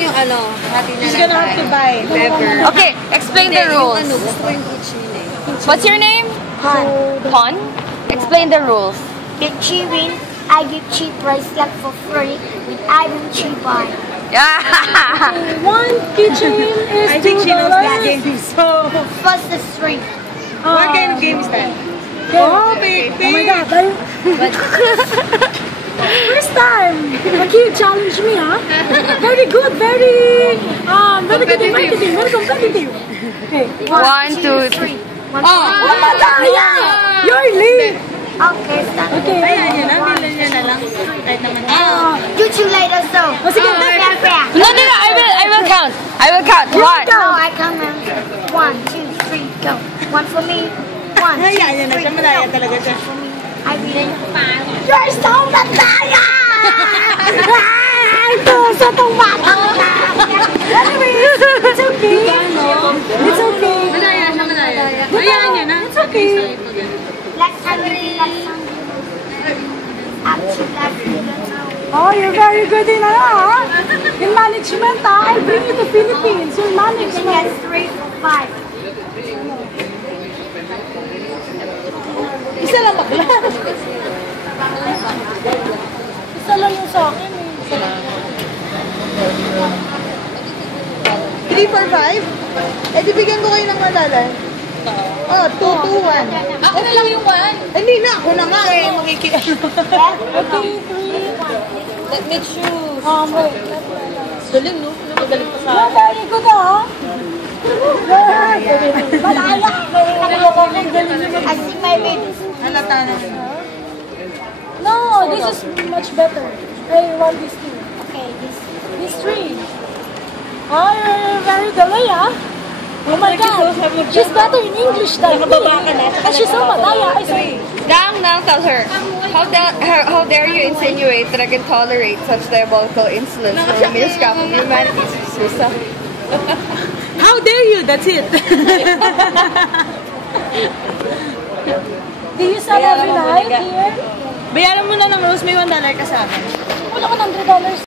yung ano, hati na lang. She's gonna have to buy. Never. Okay, explain the rules. Yung ano, gusto ko yung peach nila eh. What's your name? Han. Pon? Explain the rules. If she win, I give cheap bracelet for free with item she buy. Yeah. One keychain is $2. I think she knows this game. So, First is free. what kind of game is that? Oh, baby. Oh my God. First time. Aki challenge me, huh? Very good, very good, very competitive. Okay. 1, 2, 3. Oh, Madaya! You're late. okay, stop. Okay. Ayan, yun na. Bilan niya na lang. Kahit naman. You two later, so. Oh, sige. Fair, fair. No, I will count. I will count. You One. count. No, I come in. 1, 2, 3, go. One for me. 1, 2, 3, Ayan, yan na siya. Malaya go. talaga siya. I win. You're so Madaya! Ito, sa tumatang na. Anyways, it's okay. It's okay. Malaya siya, malaya. Ayan, yan na. It's okay. Let's have it. Oh, you're very good in in management. I bring you to Philippines. You're management. Yes, 3 for 5. Isa lang bakla. Isa lang yung sa akin eh. 3 for 5? Eh, di bigyan ko kayo ng madalan. Oh, 2, 2, 1. Ako na lang yung 1. Hindi na, ako na nga eh. Makikita. Okay, 3. Let me choose. Wait. Galing, no? Magaling pa sa Oh, very good Madaya! I see my baby. Halata na. No, this is much better. I want this too. Okay, this. These 3. Oh, you're very delay, Oh my God. She's better in English than me. And she's so Madaya. I say. Dang, tell her. How dare you insinuate that I can tolerate such diabolical insolence from a mere scrap of humanity's yourself? How dare you? That's it. Do you sell every night here? Bayaran mo na ng Rose, may $1 ka sa akin. Wala ko ng $100.